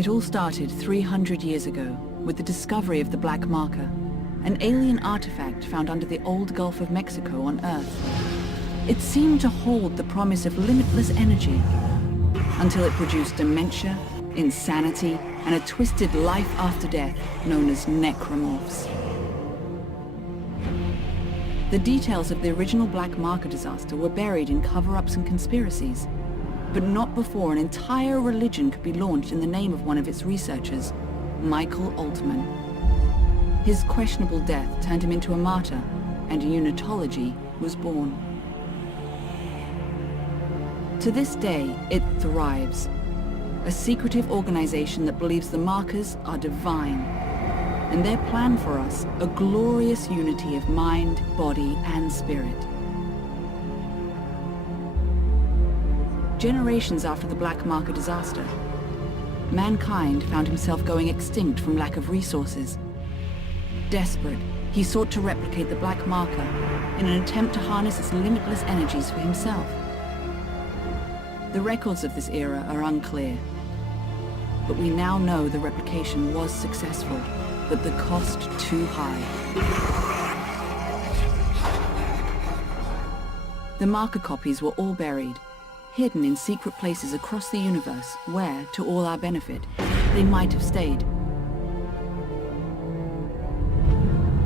It all started 300 years ago with the discovery of the Black Marker, an alien artifact found under the old Gulf of Mexico on Earth. It seemed to hold the promise of limitless energy until it produced dementia, insanity, and a twisted life after death known as necromorphs. The details of the original Black Marker disaster were buried in cover-ups and conspiracies, but not before an entire religion could be launched in the name of one of its researchers, Michael Altman. His questionable death turned him into a martyr, and unitology was born. To this day, it thrives. A secretive organization that believes the markers are divine, and their plan for us, a glorious unity of mind, body, and spirit. Generations after the Black Marker disaster, mankind found himself going extinct from lack of resources. Desperate, he sought to replicate the Black Marker in an attempt to harness its limitless energies for himself. The records of this era are unclear, but we now know the replication was successful, but the cost too high. The marker copies were all buried, hidden in secret places across the universe where, to all our benefit, they might have stayed.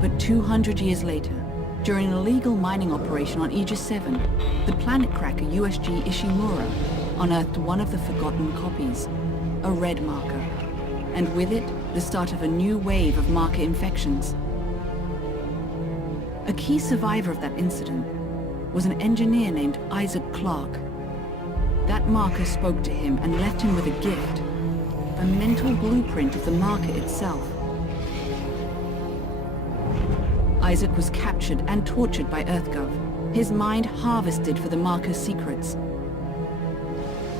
But 200 years later, during an illegal mining operation on Aegis 7, the planet cracker USG Ishimura unearthed one of the forgotten copies, a red marker, and with it, the start of a new wave of marker infections. A key survivor of that incident was an engineer named Isaac Clarke. That marker spoke to him and left him with a gift, a mental blueprint of the marker itself. Isaac was captured and tortured by EarthGov, his mind harvested for the marker's secrets.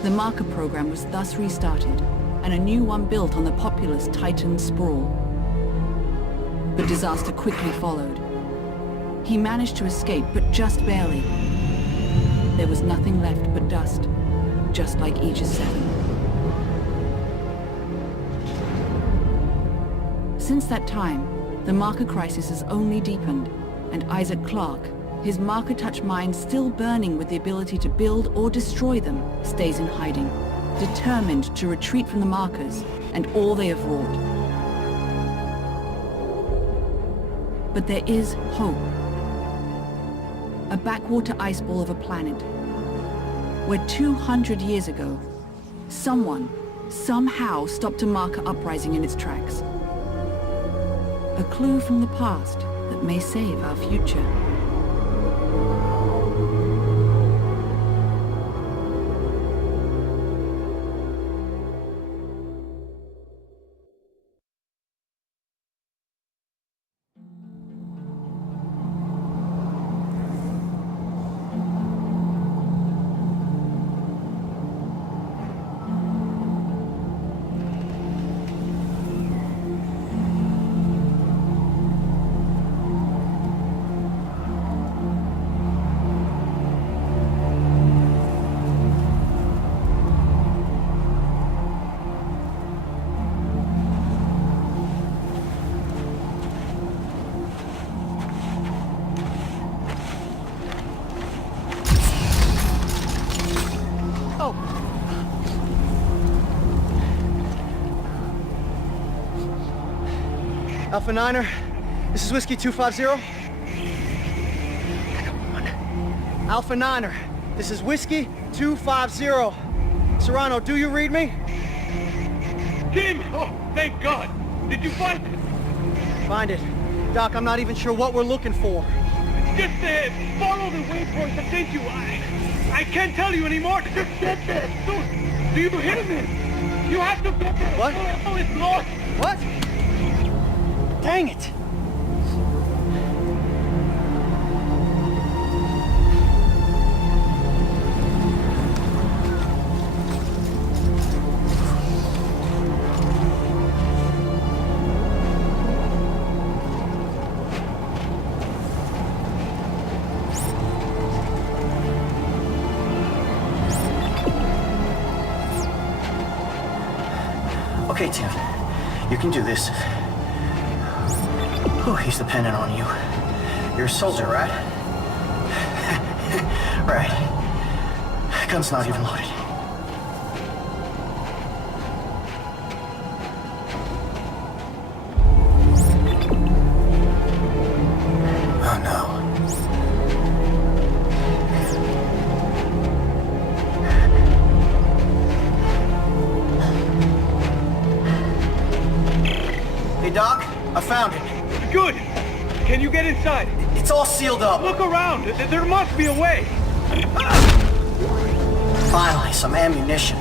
The marker program was thus restarted, and a new one built on the populous Titan sprawl. But disaster quickly followed. He managed to escape, but just barely. There was nothing left but dust, just like Aegis 7. Since that time, the marker crisis has only deepened, and Isaac Clarke, his marker-touch mind still burning with the ability to build or destroy them, stays in hiding, determined to retreat from the markers and all they have wrought. But there is hope. A backwater ice ball of a planet, where 200 years ago, someone, somehow stopped a marker uprising in its tracks. A clue from the past that may save our future. Alpha Niner, this is Whiskey 250. Come on. Alpha Niner, this is Whiskey 250. Serrano, do you read me? Jim! Oh, thank God! Did you find it? Find it. Doc, I'm not even sure what we're looking for. Just follow the waypoint that sent you. I can't tell you anymore. Just get there. Do you hear me? You have to get there. What? Oh, it's lost. What? Dang it! Okay, Tim. You can do this. Oh, he's dependent on you. You're a soldier, right? Right. Gun's not even loaded. Oh, no. Hey, Doc, I found it. Good. Can you get inside? It's all sealed up. Look around. There must be a way. Finally, some ammunition.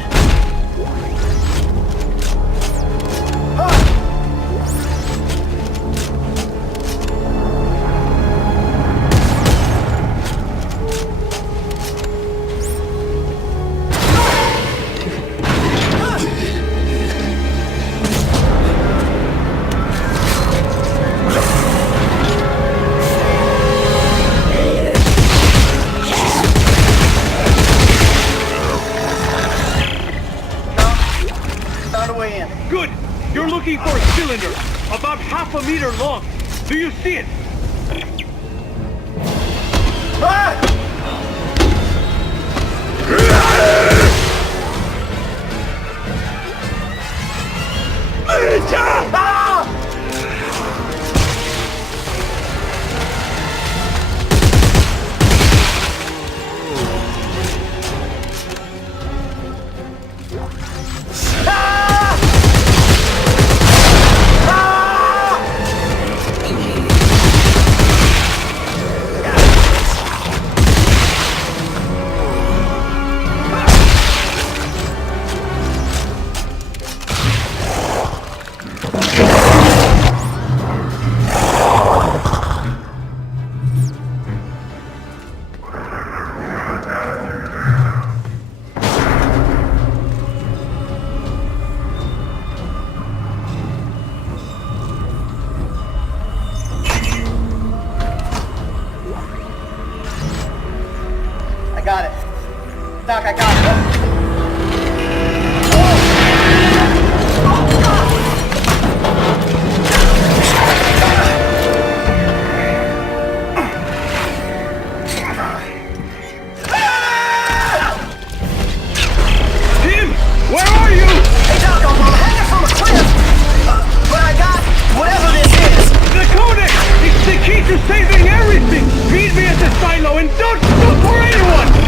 Good! You're looking for a cylinder, about half a meter long. Do you see it? I got it. Doc, I got it. Tim! Where are you? Hey, Doc, I'm hanging from a cliff. But I got whatever this is. The codex! It's the key to saving everything! Meet me at the silo and don't look for anyone!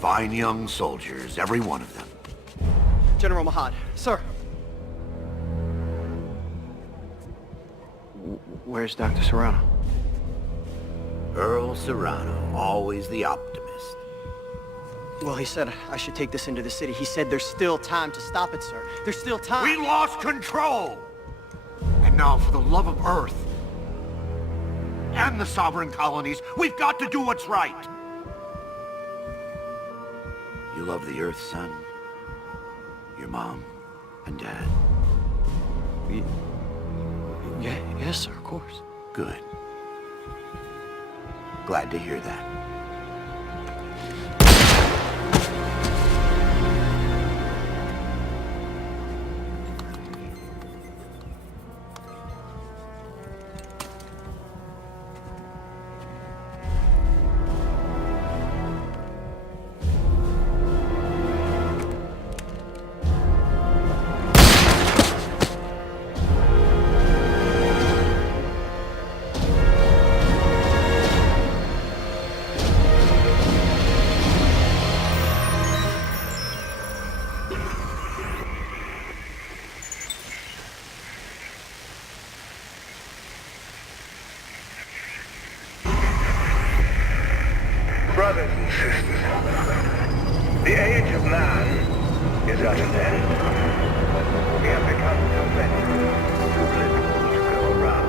Fine young soldiers, every one of them. General Mahad, sir. Where's Dr. Serrano? Earl Serrano, always the optimist. Well, he said I should take this into the city. He said there's still time to stop it, sir. There's still time. We lost control! And now, for the love of Earth and the sovereign colonies, we've got to do what's right. You love the Earth, son? Your mom and dad? Yes, sir, of course. Good. Glad to hear that. Brothers and sisters, the age of man is at an end. We have become too many, too little to go around.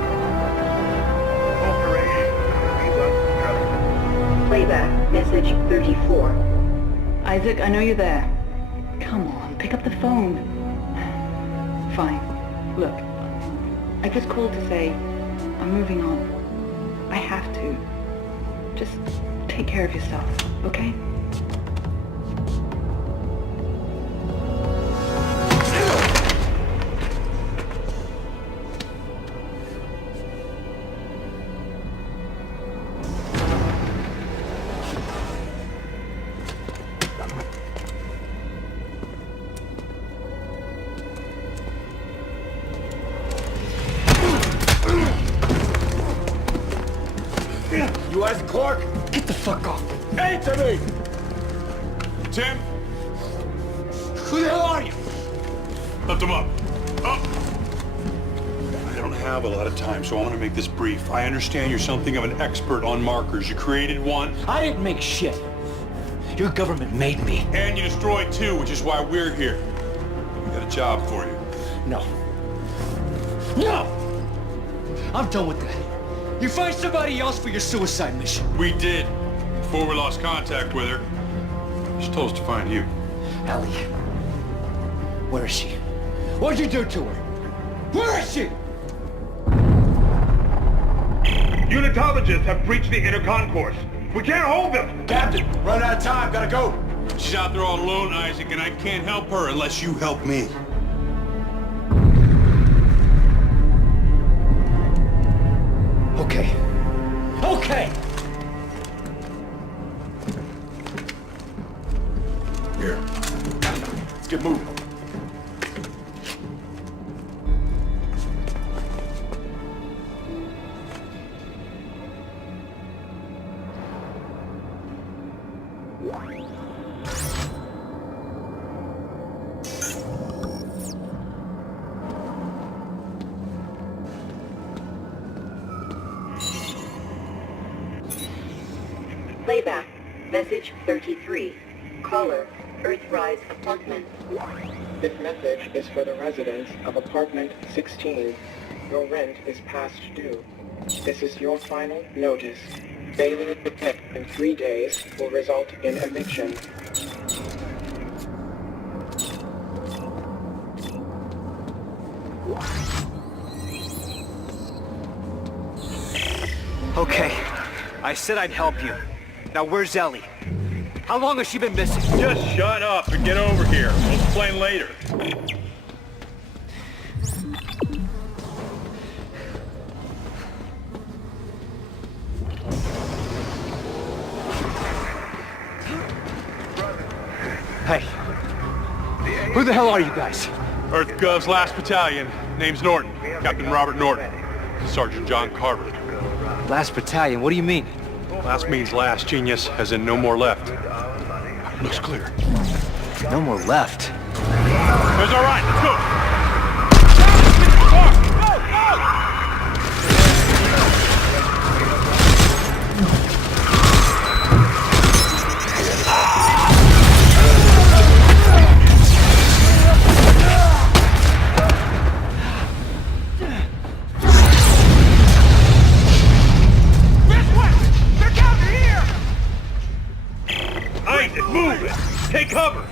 Corporations we once trusted. Playback message 34. Isaac, I know you're there. Come on, pick up the phone. Fine. Look, I just called to say I'm moving on. I have to. Just take care of yourself, okay? You Isaac Clarke? Get the fuck off. Answer me! Tim, Who the hell are you? lift him up. Up! I don't have a lot of time, so I'm gonna make this brief. I understand you're something of an expert on markers. You created one, I didn't make shit. Your government made me. and you destroyed two, which is why we're here. We got a job for you. No. No! I'm done with that. You find somebody else for your suicide mission. We did, before we lost contact with her. She told us to find you. Ellie. Where is she? What'd you do to her? Where is she? Unitologists have breached the inner concourse. We can't hold them! Captain, run out of time, gotta go. She's out there all alone, Isaac, and I can't help her unless you help me. Okay. Okay! Here, let's get moving. Playback message 33. Caller, Earthrise apartment. This message is for the residents of apartment 16. Your rent is past due. This is your final notice. Failing to pay in 3 days will result in eviction. Okay. I said I'd help you. Now where's Ellie? How long has she been missing? Just shut up and get over here. We'll explain later. Hey. Who the hell are you guys? EarthGov's last battalion. Name's Norton. Captain Robert Norton. Sergeant John Carver. Last battalion, what do you mean? Last means last, genius, as in no more left. Looks clear. No more left. That's all right, let's go! Isaac, move it! Take cover!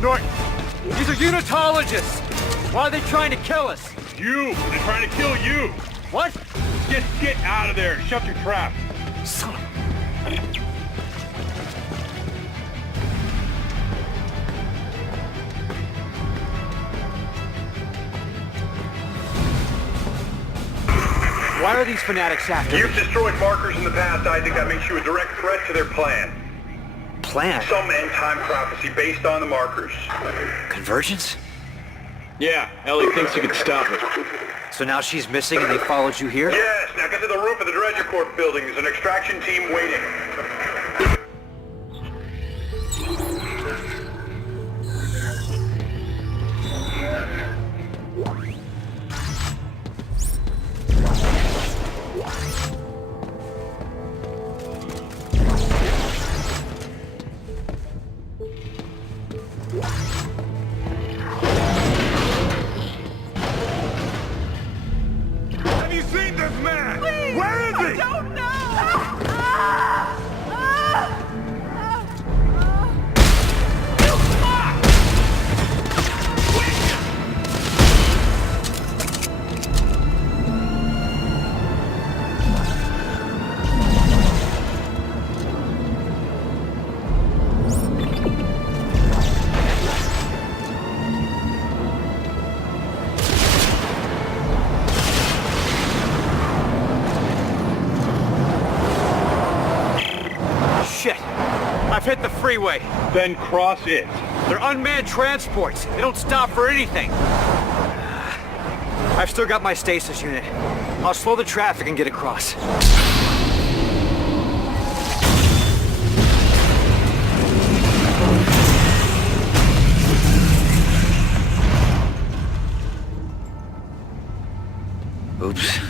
Norton, these are unitologists! Why are they trying to kill us? You! They're trying to kill you! What? Just get out of there! Shut your trap! Son of Why are these fanatics after me? You've destroyed markers in the past, Isaac. That makes you a direct threat to their plan. Plan? Some end-time prophecy based on the markers. Convergence? Yeah, Ellie thinks you could stop it. So now she's missing and they followed you here? Yes, now get to the roof of the Dredger Corp building. There's an extraction team waiting. Have you seen this man? Please, where is he? I don't know! Shit! I've hit the freeway. Then cross it. They're unmanned transports. They don't stop for anything. I've still got my stasis unit. I'll slow the traffic and get across. Oops.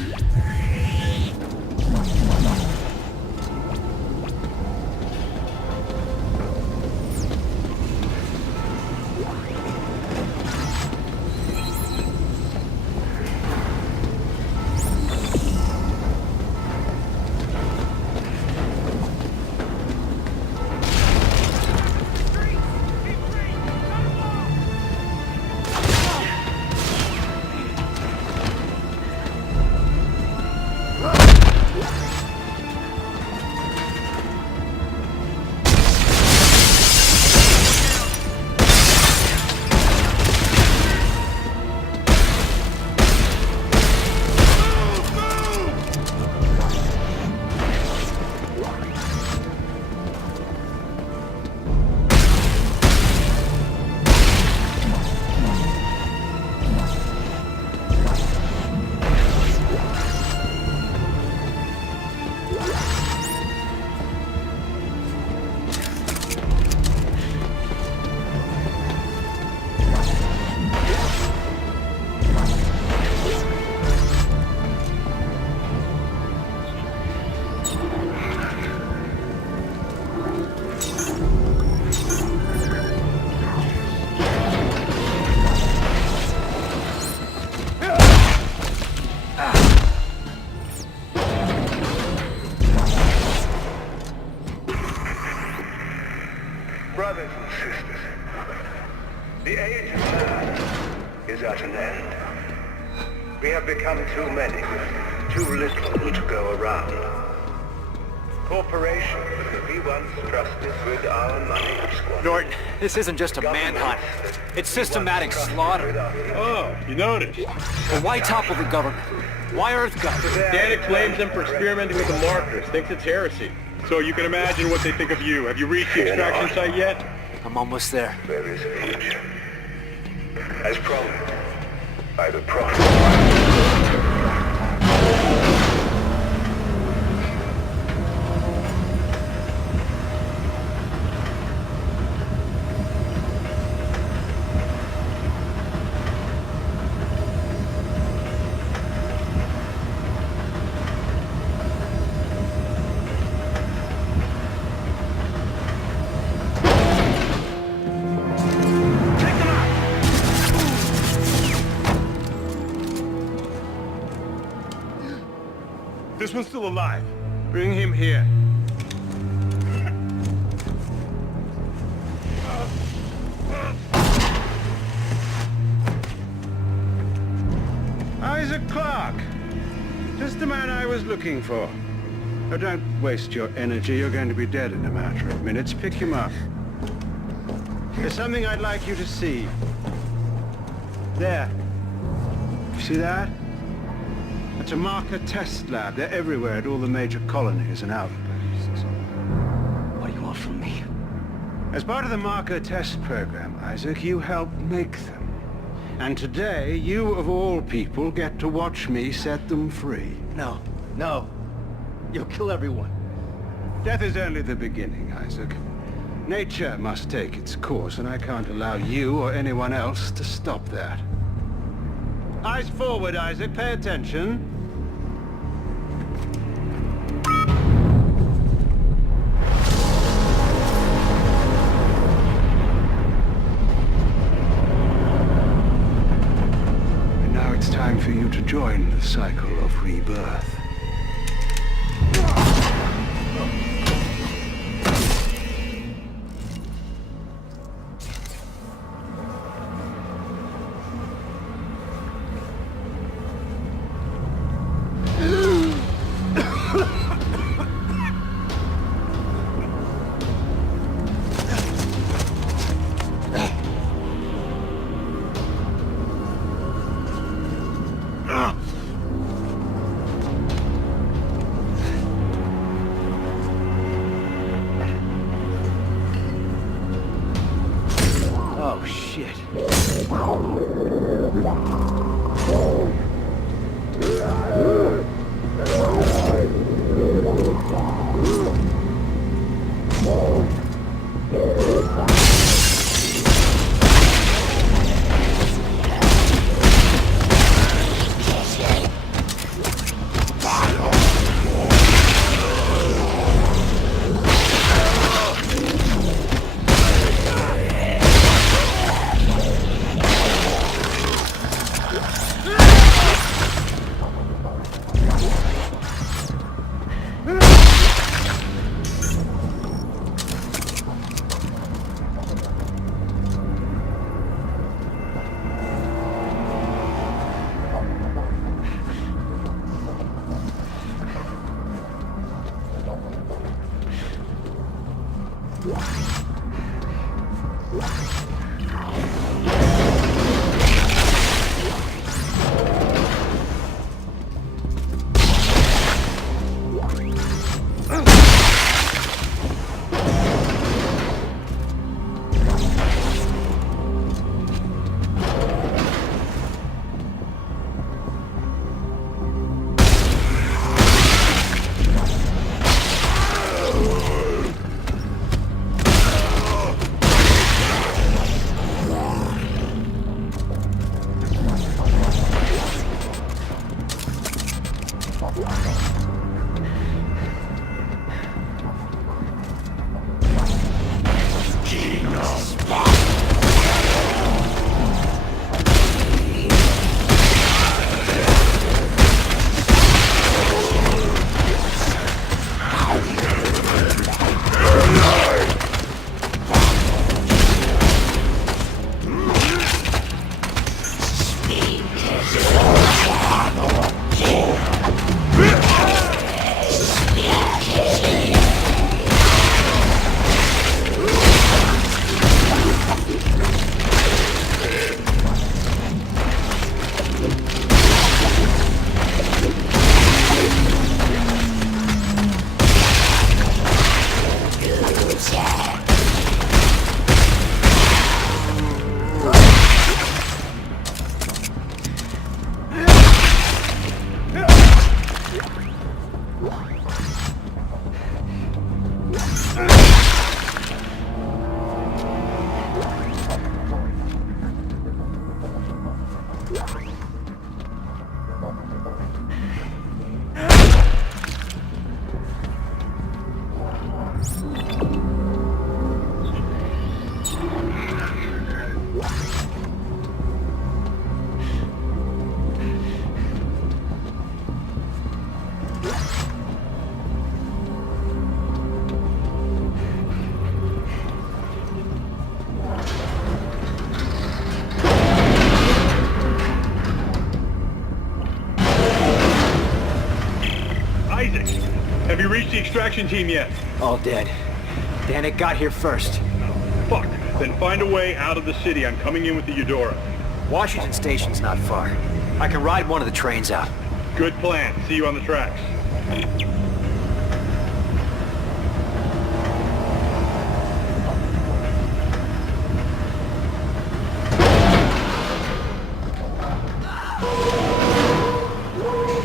Brothers and sisters, the age of man is at an end. We have become too many, with too little to go around. Corporations that we once trusted with our money have squandered. Norton, this isn't just a manhunt. It's systematic slaughter. Oh, you noticed. But why topple the government? Why EarthGov? Data claims them for experimenting with the markers. Thinks it's heresy. So you can imagine what they think of you. Have you reached the extraction site yet? I'm almost there. There is a future. As promised by the prophet. This one's still alive. Bring him here. Isaac Clarke. Just the man I was looking for. Oh, don't waste your energy. You're going to be dead in a matter of minutes. Pick him up. There's something I'd like you to see. There. You see that? It's a marker test lab. They're everywhere at all the major colonies and outposts. What do you want from me? As part of the marker test program, Isaac, you helped make them. And today, you of all people get to watch me set them free. No. No. You'll kill everyone. Death is only the beginning, Isaac. Nature must take its course, and I can't allow you or anyone else to stop that. Eyes forward, Isaac. Pay attention. And now it's time for you to join the cycle of rebirth. Oh, shit. Have you reached the extraction team yet? All dead. Dan, it got here first. Fuck. Then find a way out of the city. I'm coming in with the Eudora. Washington Station's not far. I can ride one of the trains out. Good plan. See you on the tracks.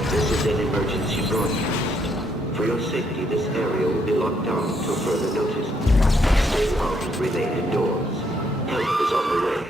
This is an emergency broadcast. For your safety, this area will be locked down until further notice. Stay calm and remain indoors. Help is on the way.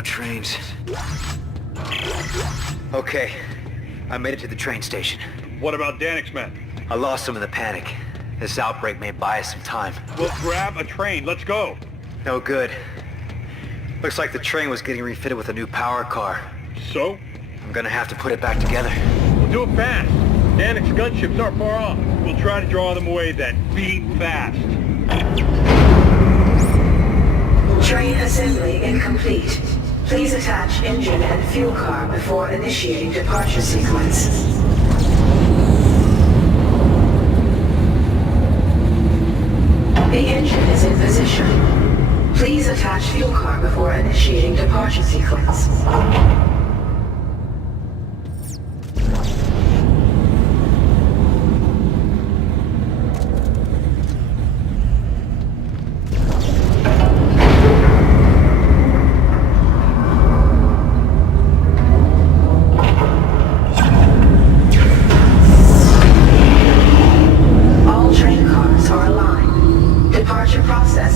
about trains. Okay, I made it to the train station. What about Danik's men? I lost them in the panic. This outbreak may buy us some time. Well, grab a train. Let's go. No good. Looks like the train was getting refitted with a new power car. So? I'm gonna have to put it back together. We'll do it fast. Danik's gunships aren't far off. We'll try to draw them away then. Be fast. Train assembly incomplete. Please attach engine and fuel car before initiating departure sequence. The engine is in position. Please attach fuel car before initiating departure sequence.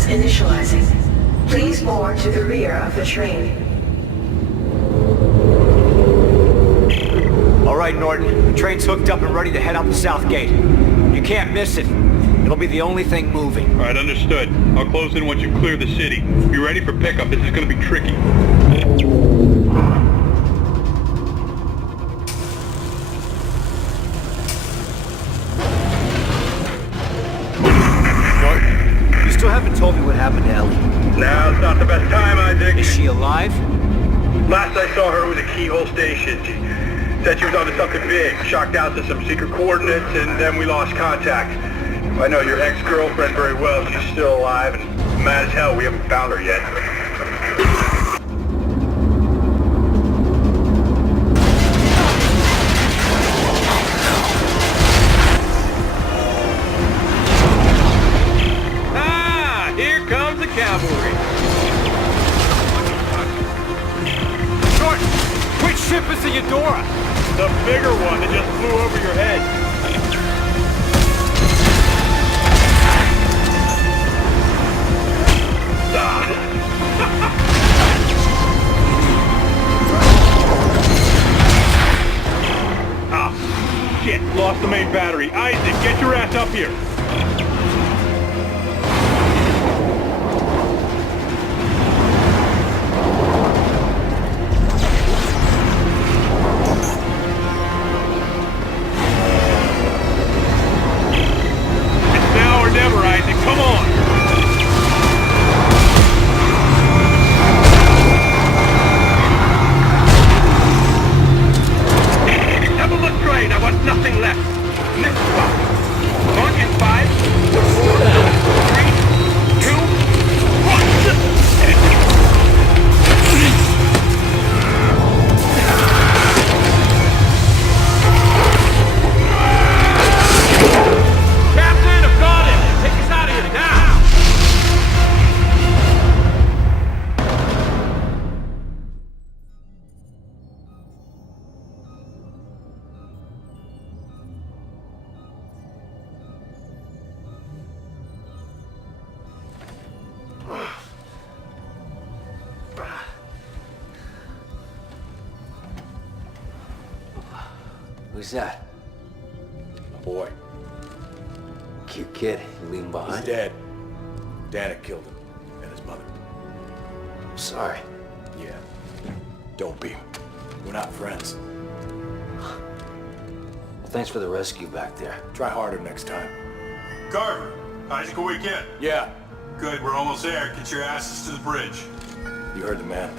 Initializing. Please board to the rear of the train. All right, Norton. The train's hooked up and ready to head out the south gate. You can't miss it. It'll be the only thing moving. All right, understood. I'll close in once you clear the city. Be ready for pickup. This is going to be tricky. You haven't told me what happened to Ellie. Now's not the best time, Isaac. Is she alive? Last I saw her was a Keyhole Station. She said she was onto something big, shocked out to some secret coordinates, and then we lost contact. I know your ex-girlfriend very well. She's still alive, and mad as hell we haven't found her yet. Ship is the Eudora! The bigger one that just flew over your head. Ah, shit, lost the main battery. Isaac, get your ass up here. Come on! Double the train, I want nothing left. Next spot. Launch in 5, 4, 3, 2, 1. Captain, I've got it! Take us out of here now! Who's that? My boy. Cute kid. You leaving behind? He's dead. Danik killed him. And his mother. I'm sorry. Yeah. Don't be. We're not friends. Well, thanks for the rescue back there. Try harder next time. Carver, Isaac awake yet? Yeah. Good, we're almost there. Get your asses to the bridge. You heard the man.